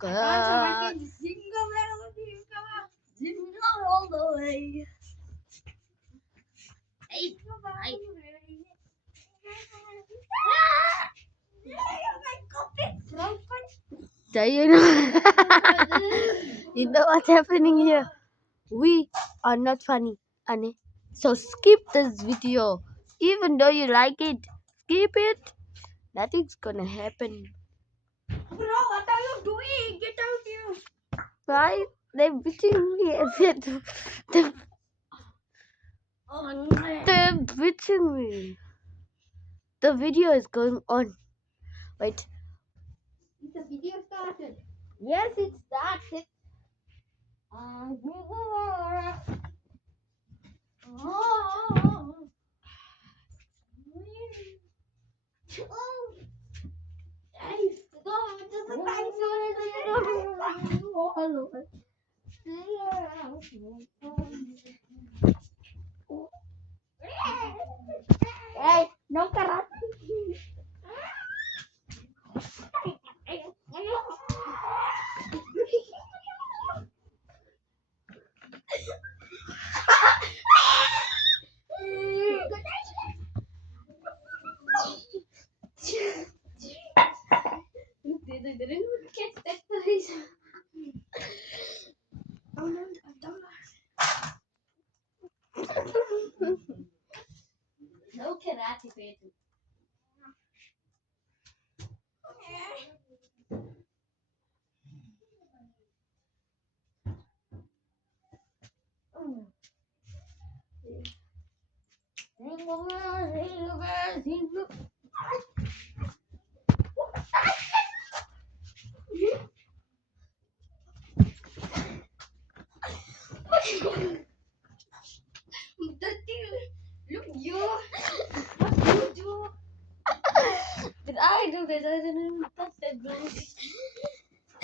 I can jingle melody, jingle all the way. Hey, hi. Do you know? You know what's happening here? We are not funny, Annie. So skip this video. Even though you like it, skip it. Nothing's gonna happen. Bro, what are you doing? Get out here. Why? They're bitching me. They're, Oh, no. they're bitching me. The video is going on. Wait. The video started. Yes, it started. Hey, no karate. They didn't catch that place. Oh no, no karate, Pedro. Look, you. What you do? Did I do this? I didn't touch that, bro.